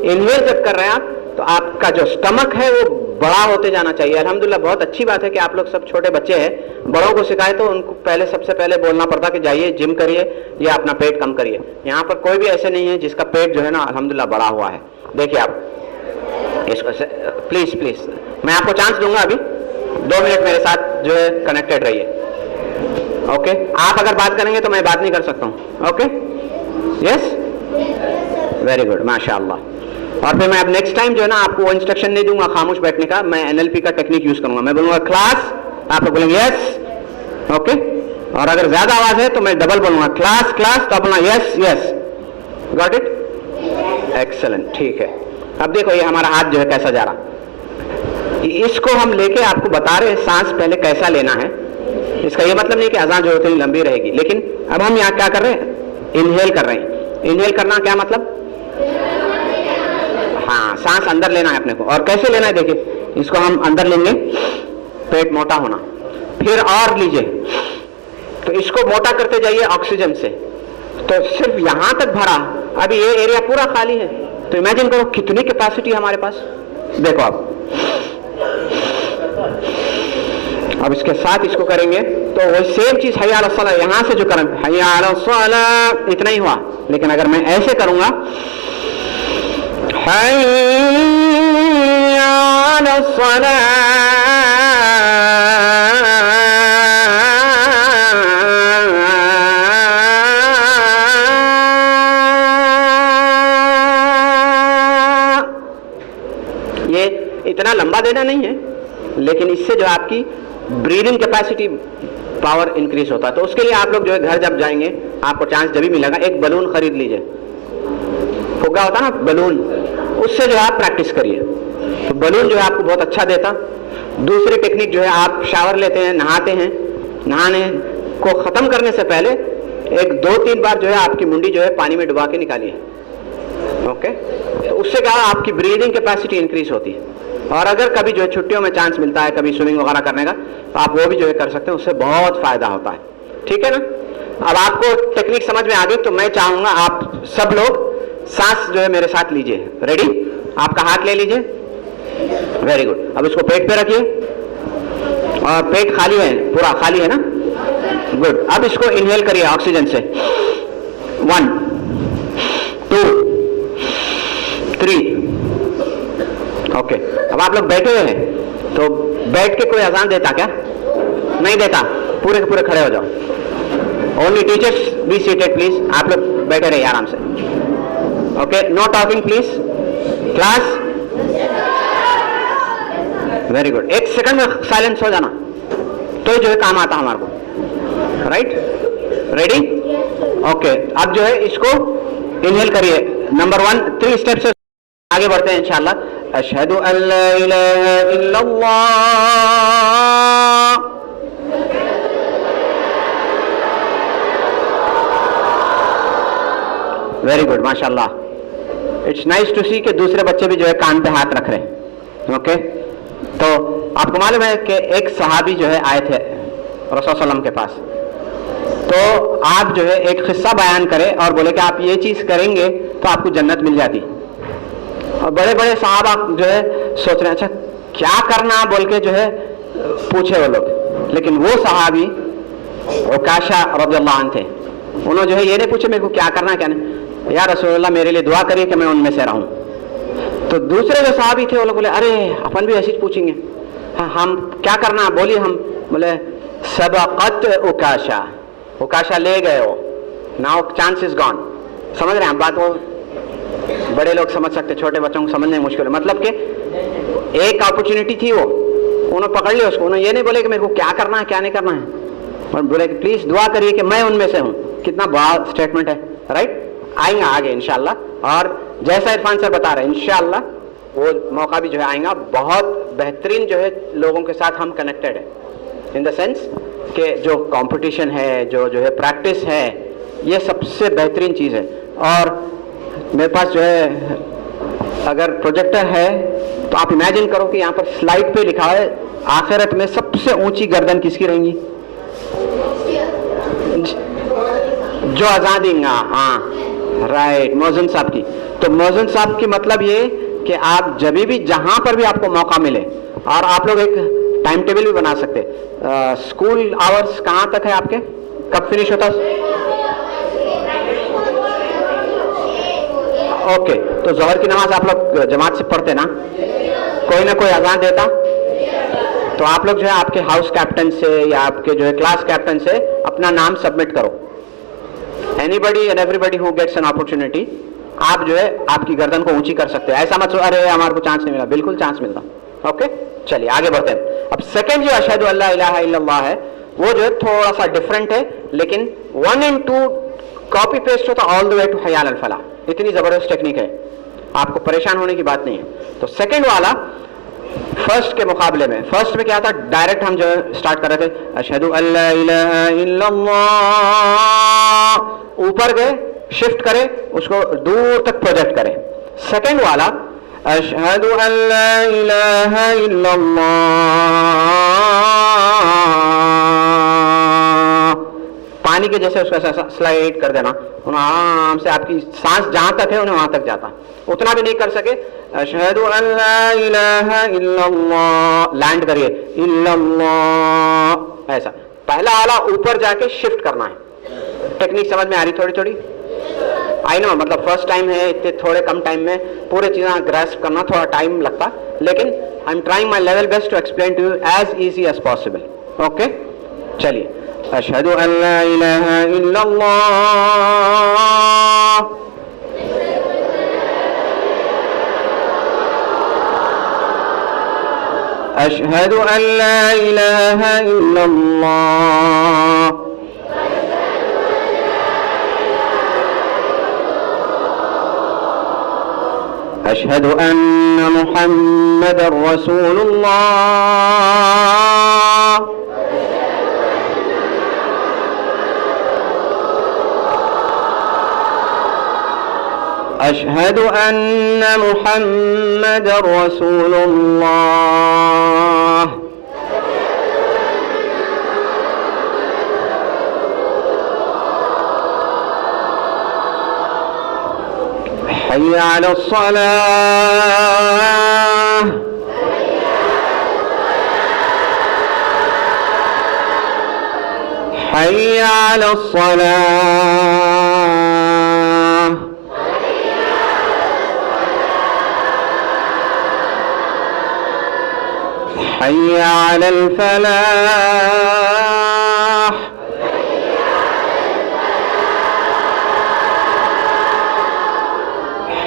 इनहेल जब कर रहे हैं आप, तो आपका जो स्टमक है वो बड़ा होते जाना चाहिए। अल्हम्दुलिल्लाह, बहुत अच्छी बात है कि आप लोग सब छोटे बच्चे हैं, बड़ों को सिखाए तो उनको पहले सबसे पहले बोलना पड़ता कि जाइए जिम करिए या अपना पेट कम करिए। यहाँ पर कोई भी ऐसे नहीं है जिसका पेट जो है ना अल्हम्दुलिल्लाह बड़ा हुआ है। देखिए आप इसको प्लीज प्लीज, मैं आपको चांस दूंगा अभी 2 मिनट मेरे साथ जो है कनेक्टेड रहिए। ओके, आप अगर बात करेंगे तो मैं बात नहीं कर सकता हूँ। ओके, यस, वेरी गुड, माशाअल्लाह। और फिर मैं अब नेक्स्ट टाइम जो है ना आपको वो इंस्ट्रक्शन नहीं दूंगा खामोश बैठने का, मैं एनएलपी का टेक्निक यूज करूंगा। मैं बोलूंगा क्लास, आप लोग बोलेंगे यस, ओके। और अगर ज्यादा आवाज है तो मैं डबल बोलूंगा, क्लास क्लास, तो अपना yes yes, got it, excellent, ठीक है। अब देखो ये हमारा हाथ जो है कैसा जा रहा, इसको हम लेके आपको बता रहे हैं सांस पहले कैसा लेना है। इसका ये मतलब नहीं कि अजान जो होती है लंबी रहेगी, लेकिन अब हम यहाँ क्या कर रहे हैं, इनहेल कर रहे हैं। इनहेल करना क्या मतलब, हाँ, सांस अंदर लेना है अपने को। और कैसे लेना है देखिए, इसको हम अंदर लेंगे, पेट मोटा होना, फिर और लीजिए, तो इसको मोटा करते जाइए ऑक्सीजन से, तो सिर्फ यहां तक भरा। अभी ये एरिया पूरा खाली है, तो इमेजिन करो कितनी कैपेसिटी हमारे पास। देखो अब इसके साथ इसको करेंगे तो वो सेम चीज हय्या अलस सलाह, यहां से जो करें हय्या अलस सलाह, इतना ही हुआ। लेकिन अगर मैं ऐसे करूंगा, हय्या अलस सलाह, ये इतना लंबा देना नहीं है, लेकिन इससे जो आपकी ब्रीदिंग कैपेसिटी पावर इंक्रीज होता है। तो उसके लिए आप लोग जो है घर जब जाएंगे, आपको चांस जब भी मिलेगा, एक बलून खरीद लीजिए, फुग्गा होता ना बलून, उससे जो है आप प्रैक्टिस करिए। तो बलून जो है आपको बहुत अच्छा देता। दूसरी टेक्निक जो है, आप शावर लेते हैं, नहाते हैं, नहाने को खत्म करने से पहले एक 2-3 बार जो है आपकी मुंडी जो है पानी में डुबा के निकालिए। ओके, तो उससे क्या आपकी ब्रीदिंग कैपेसिटी इंक्रीज होती है। और अगर कभी जो है छुट्टियों में चांस मिलता है कभी स्विमिंग वगैरह करने का, तो आप वो भी जो है कर सकते हैं, उससे बहुत फायदा होता है। ठीक है ना। अब आपको टेक्निक समझ में आ गई, तो मैं चाहूंगा आप सब लोग सांस जो है मेरे साथ लीजिए। रेडी? आपका हाथ ले लीजिए, वेरी गुड। अब इसको पेट पे रखिए, और पेट खाली है, पूरा खाली है ना, गुड। अब इसको इनहेल करिए ऑक्सीजन से, 1 2 3, ओके। अब आप लोग बैठे हुए हैं, तो बैठ के कोई अजान देता क्या? नहीं देता, पूरे के पूरे खड़े हो जाओ। Only teachers be seated please, आप लोग बैठे रहिए आराम से। Okay, know talking please class. Very good, एक सेकंड में साइलेंस हो जाना तो जो है काम आता हमारे को, राइट? रेडी? ओके, अब जो है इसको इनहेल करिए। नंबर 1 3 स्टेप्स से आगे बढ़ते हैं इंशाल्लाह। अशहदु अल्ला इलाहा इल्लल्लाह, वेरी गुड, माशाल्लाह। इट्स नाइस टू सी कि दूसरे बच्चे भी जो है कान पे हाथ रख रहे हैं। ओके, तो आपको मालूम है कि एक सहाबी जो है आए थे रसूल सल्लल्लाहु अलैहि वसल्लम के पास, तो आप जो है एक किस्सा बयान करें और बोले कि आप ये चीज करेंगे तो आपको जन्नत मिल जाती। और बड़े बड़े साहब आप जो है सोच रहे हैं अच्छा क्या करना बोल के जो है पूछे वो लोग, लेकिन वो सहाबी उकाशा रज़ियल्लाहु अन्हु थे। उन्होंने जो है ये नहीं पूछे मेरे को क्या करना क्या नहीं, या रसूलुल्लाह मेरे लिए दुआ करिए कि मैं उनमें से रहूं। तो दूसरे जो साहबी थे वो लोग बोले अरे अपन भी ऐसी पूछेंगे, हाँ हम क्या करना बोलिए। हम बोले सबक़त उकाशा, उकाशा ले गए हो, नाउ चांस इज गॉन। समझ रहे हैं हम बात? वो बड़े लोग समझ सकते, छोटे बच्चों को समझने मुश्किल है। मतलब कि एक अपॉर्चुनिटी थी वो, उन्होंने पकड़ लिया उसको। उन्होंने ये नहीं बोले कि मेरे को क्या करना है क्या नहीं करना है, और बोले कि प्लीज दुआ करिए कि मैं उनमें से हूं। कितना बड़ा स्टेटमेंट है, राइट? आएंगे आगे इंशाल्लाह, और जैसा इरफान सर बता रहे हैं इंशाल्लाह वो मौका भी जो है आएगा। बहुत बेहतरीन जो है लोगों के साथ हम कनेक्टेड है, इन द सेंस कि जो कंपटीशन है, जो है प्रैक्टिस है, ये सबसे बेहतरीन चीज़ है। और मेरे पास जो है अगर प्रोजेक्टर है तो आप इमेजिन करो कि यहाँ पर स्लाइड पे लिखा है आखिरत में सबसे ऊंची गर्दन किसकी रहेंगी? जो अज़ान देंगे, हाँ राइट, मौज़िन साहब की। तो मौज़िन साहब की मतलब ये कि आप जब भी जहां पर भी आपको मौका मिले, और आप लोग एक टाइम टेबल भी बना सकते। स्कूल आवर्स कहां तक है आपके, कब फिनिश होता? ओके, तो ज़ोहर की नमाज आप लोग जमात से पढ़ते ना, कोई ना कोई अज़ान देता, तो आप लोग जो है आपके हाउस कैप्टन से या आपके जो है क्लास कैप्टन से अपना नाम सबमिट करो। Anybody and everybody who gets an opportunity, आप जो है आपकी गर्दन को ऊंची कर सकते हैं। ऐसा मत अरे हमारे को चांस नहीं मिला, बिल्कुल चांस मिलता। ओके, चलिए आगे बढ़ते हैं। अब सेकंड जो अशहदु अल्ला इलाहा इल्लल्लाह है वो जो है थोड़ा सा डिफरेंट है, लेकिन 1 and 2 कॉपी पेस्ट होता ऑल द वे टू हयाल अल फलाह। इतनी जबरदस्त टेक्निक है, आपको परेशान होने की बात नहीं है। तो सेकंड वाला फर्स्ट के मुकाबले में, फर्स्ट में क्या था, डायरेक्ट हम जो है स्टार्ट कर रहे थे अशहदु अल्ला इलाहा इल्लल्लाह, ऊपर गए, शिफ्ट करें, उसको दूर तक प्रोजेक्ट करें। सेकंड वाला अशहदु अल्ला इलाहा इल्लल्लाह, पानी के जैसे उसका स्लाइड कर देना, आराम से आपकी सांस जहां तक है उन्हें वहां तक जाता। उतना भी नहीं कर सके, अशहदु अल्ला इलाहा इल्लल्लाह, लैंड करिए इल्लल्लाह, ऐसा। पहला वाला ऊपर जाके शिफ्ट करना है। टेक्निक समझ में आ रही थोड़ी थोड़ी? आई नो, मतलब फर्स्ट टाइम है, इतने थोड़े कम टाइम में पूरे चीज़ें ग्रास्प करना थोड़ा टाइम लगता, लेकिन I am trying my level best to explain to you as easy as possible. Okay, चलिए अशहदु अल्ला इलाहा इल्लल्लाह, अशहदु अल्ला इलाहा इल्लल्लाह, अशहदु अन्न मुहम्मदर रसूलुल्लाह, अशहदु अन्न मुहम्मदर रसूलुल्लाह, हय्या अलस सलाह, हय्या अलस सलाह, हय्या अलल फलाह,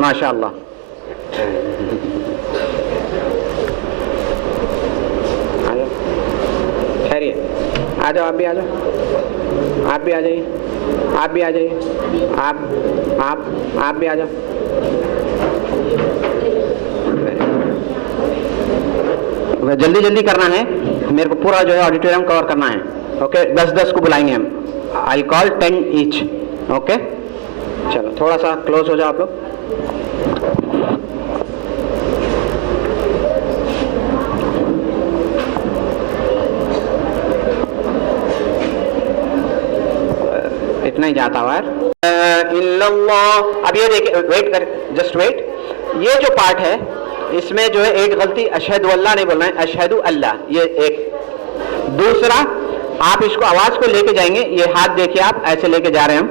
माशाअल्लाह। ठहरिए, आ जाओ, आप भी आ जाओ, आप भी आ जाइए, आप भी आ जाइए, आप भी आ जाओ। जल्दी जल्दी करना है, मेरे को पूरा जो है ऑडिटोरियम कवर करना है। ओके, 10-10 को बुलाएंगे हम। I call 10 each. ओके, चलो थोड़ा सा क्लोज हो जाओ आप लोग। इतना ही जाता हुआ है। अब ये देखिए, वेट कर, जस्ट वेट। ये जो पार्ट है इसमें जो है एक गलती, अशहदु अल्लाह नहीं बोलना है, अशहदु अल्लाह, ये एक। दूसरा, आप इसको आवाज को लेके जाएंगे, ये हाथ देखिए, आप ऐसे लेके जा रहे हैं हम,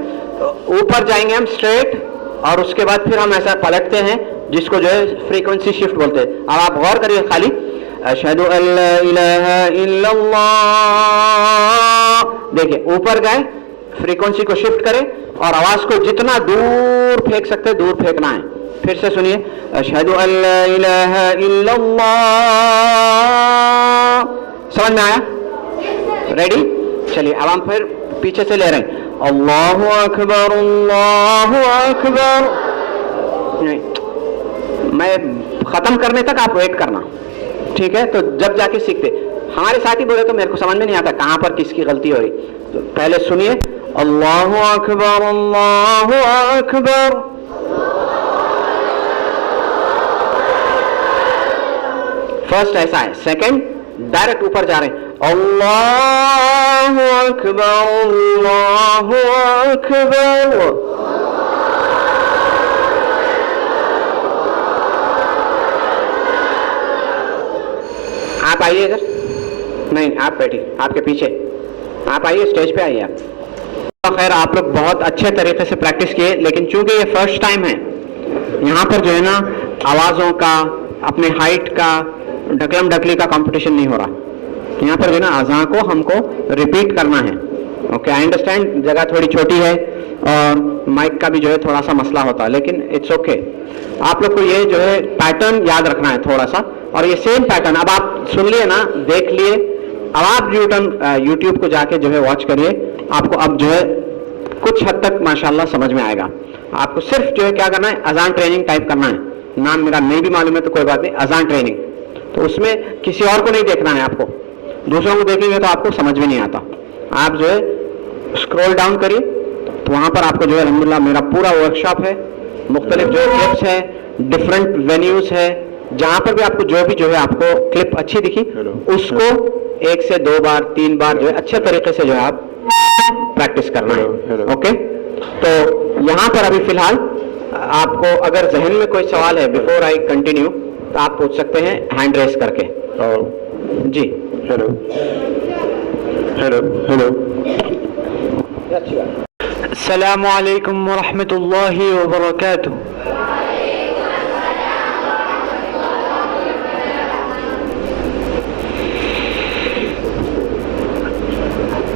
ऊपर जाएंगे हम स्ट्रेट, और उसके बाद फिर हम ऐसा पलटते हैं, जिसको जो है फ्रीक्वेंसी शिफ्ट बोलते हैं। अब आप गौर करिए खाली, अशहदु अल्ला इलाहा इल्लल्लाह, देखिए ऊपर गए, फ्रीक्वेंसी को शिफ्ट करें और आवाज को जितना दूर फेंक सकते दूर फेंकना है। फिर से सुनिए, अशहदु अल्ला इलाहा इल्लल्लाह। समझ में आया? रेडी? चलिए अब हम फिर पीछे से ले रहे हैं, अल्लाहु अकबर अल्लाहु अकबर। नहीं, मैं खत्म करने तक आप वेट करना, ठीक है? तो जब जाके सीखते, हमारे साथी बोले तो मेरे को समझ में नहीं आता कहां पर किसकी गलती हो रही। तो पहले सुनिए, अल्लाहु अकबर अल्लाहु अकबर। फर्स्ट ऐसा है, सेकंड डायरेक्ट ऊपर जा रहे हैं, अल्लाहु अकबर अल्लाहु अकबर। आप आइए इधर, नहीं आप बैठिए, आपके पीछे आप आइए, स्टेज पे आइए आप। खैर आप लोग बहुत अच्छे तरीके से प्रैक्टिस किए, लेकिन चूंकि ये फर्स्ट टाइम है, यहाँ पर जो है ना आवाज़ों का, अपने हाइट का, ढकलम ढकली का कंपटीशन नहीं हो रहा। यहाँ पर जो है ना अज़ान को हमको रिपीट करना है। ओके, आई अंडरस्टैंड जगह थोड़ी छोटी है और माइक का भी जो है थोड़ा सा मसला होता है, लेकिन इट्स ओके। आप लोग को ये जो है पैटर्न याद रखना है थोड़ा सा, और ये सेम पैटर्न अब आप सुन लिए ना, देख लिए, अब आप यूट्यूब को जाके जो है वॉच करिए, आपको अब जो है कुछ हद तक माशाल्लाह समझ में आएगा। आपको सिर्फ जो है क्या करना है, अजान ट्रेनिंग टाइप करना है। नाम मेरा नहीं भी मालूम है तो कोई बात नहीं, अजान ट्रेनिंग। तो उसमें किसी और को नहीं देखना है, आपको दूसरों को देखेंगे तो आपको समझ में नहीं आता। आप जो है स्क्रॉल डाउन करिए, तो वहां पर आपको जो है अल्हम्दुलिल्लाह मेरा पूरा वर्कशॉप है, मुख्तलिफ जो है क्लिप्स है, डिफरेंट वेन्यूज है, जहां पर भी आपको जो है आपको क्लिप अच्छी दिखी उसको 1 से 2 बार 3 बार जो है अच्छे तरीके से जो है आप प्रैक्टिस करना है। ओके, तो यहाँ पर अभी फिलहाल आपको अगर जहन में कोई सवाल है बिफोर आई कंटिन्यू, तो आप पूछ सकते हैं हैंड रेस करके। जी, हेलो हेलो हेलो, अच्छी बात। अस्सलामु अलैकुम व रहमतुल्लाहि व बरकातुहू।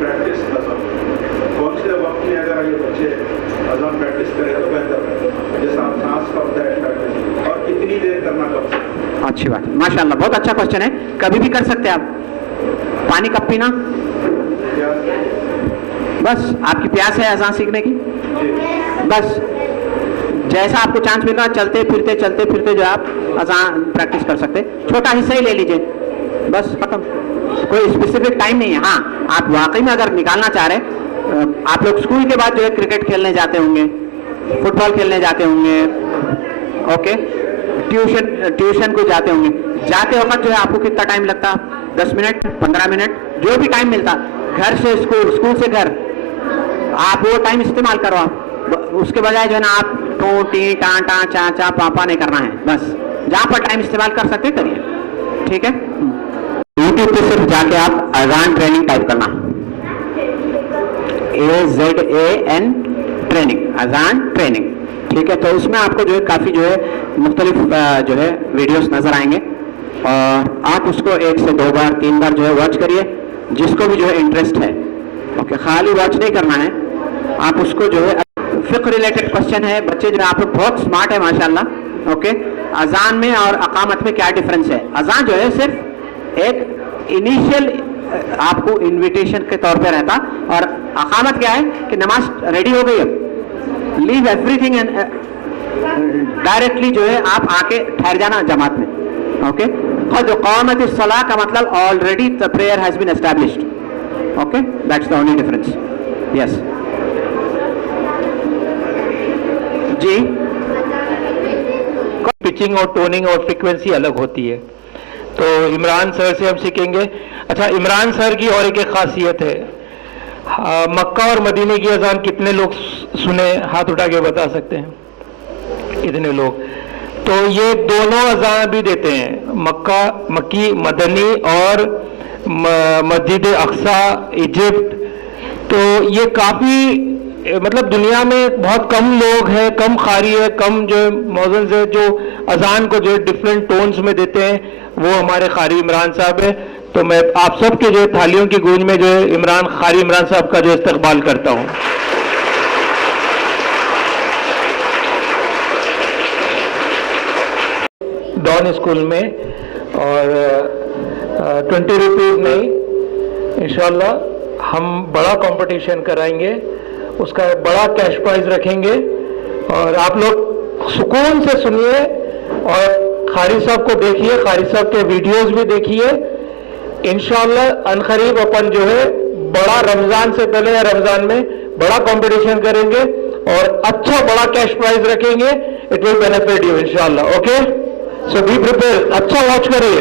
प्रैक्टिस कौन से वक्त में अगर ये बच्चे अजान प्रैक्टिस करें तो बेहतर है, जैसा सांस का होता है प्रैक्टिस, और कितनी देर करना कब से? अच्छी बात है, माशाल्लाह, बहुत अच्छा क्वेश्चन है। कभी भी कर सकते हैं आप। पानी कब पीना? बस आपकी प्यास है अजान सीखने की, बस जैसा आपको चांस मिल रहा है चलते फिरते जो आप अजान प्रैक्टिस कर सकते, छोटा हिस्सा ही ले लीजिए, बस खत्म, कोई स्पेसिफिक टाइम नहीं है। हाँ, आप वाकई में अगर निकालना चाह रहे, आप लोग स्कूल के बाद जो है क्रिकेट खेलने जाते होंगे, फुटबॉल खेलने जाते होंगे, ओके, ट्यूशन को जाते होंगे, जाते वक्त जो है आपको कितना टाइम लगता? 10 मिनट, 15 मिनट, जो भी टाइम मिलता, घर से स्कूल, स्कूल से घर, आप वो टाइम इस्तेमाल करो। आप उसके बजाय जो है ना आप टू टी टा टा चा चा पापा नहीं करना है, बस जहाँ पर टाइम इस्तेमाल कर सकते करिए, ठीक है। यूट्यूब पे सिर्फ जाके आप अजान ट्रेनिंग टाइप करना, AZAN ट्रेनिंग, अजान ट्रेनिंग, ठीक है। तो इसमें आपको जो है काफ़ी जो है मुख्तलिफ जो है वीडियोस नज़र आएंगे और आप उसको 1 से 2 बार 3 बार जो है वॉच करिए, जिसको भी जो है इंटरेस्ट है, ओके। खाली वॉच नहीं करना है, आप उसको जो है फ़िक़्ह रिलेटेड क्वेश्चन है, बच्चे जो है आप लोग बहुत स्मार्ट है माशाल्लाह, ओके। अजान में और अकामत में क्या डिफरेंस है? अजान जो है सिर्फ एक इनिशियल आपको इनविटेशन के तौर पे रहता, और अकामत क्या है कि नमाज रेडी हो गई है, लीव एवरीथिंग एंड डायरेक्टली जो है आप आके ठहर जाना जमात में. ओके, कद क़ामत सलाह का मतलब already the prayer has been established. Okay, that's the only difference. Yes जी. पिचिंग और टोनिंग और फ्रीक्वेंसी अलग होती है. तो इमरान सर से हम सीखेंगे. अच्छा, इमरान सर की और एक खासियत है, मक्का और मदीने की अजान कितने लोग सुने, हाथ उठा के बता सकते हैं कितने लोग? तो ये दोनों अजान भी देते हैं, मक्की मदनी और मस्जिद अक्सा इजिप्ट. तो ये काफ़ी मतलब दुनिया में बहुत कम लोग हैं, कम कारी है, कम जो मौजन से जो अजान को जो डिफरेंट टोन्स में देते हैं, वो हमारे कारी इमरान साहब है. तो मैं आप सबके जो थालियों की गूंज में जो है कारी इमरान साहब का जो इस्तकबाल करता हूँ. डॉन स्कूल में और 20 रुपीज़ नहीं, इंशाल्लाह हम बड़ा कंपटीशन कराएंगे, उसका बड़ा कैश प्राइज रखेंगे. और आप लोग सुकून से सुनिए और कारी साहब को देखिए, कारी साहब के वीडियोस भी देखिए. इंशाल्लाह अनकरीब अपन जो है बड़ा रमजान से पहले या रमजान में बड़ा कंपटीशन करेंगे और अच्छा बड़ा कैश प्राइज रखेंगे. इट विल बेनिफिट यू इंशाल्लाह. Okay, so be prepare. अच्छा वॉच करिए.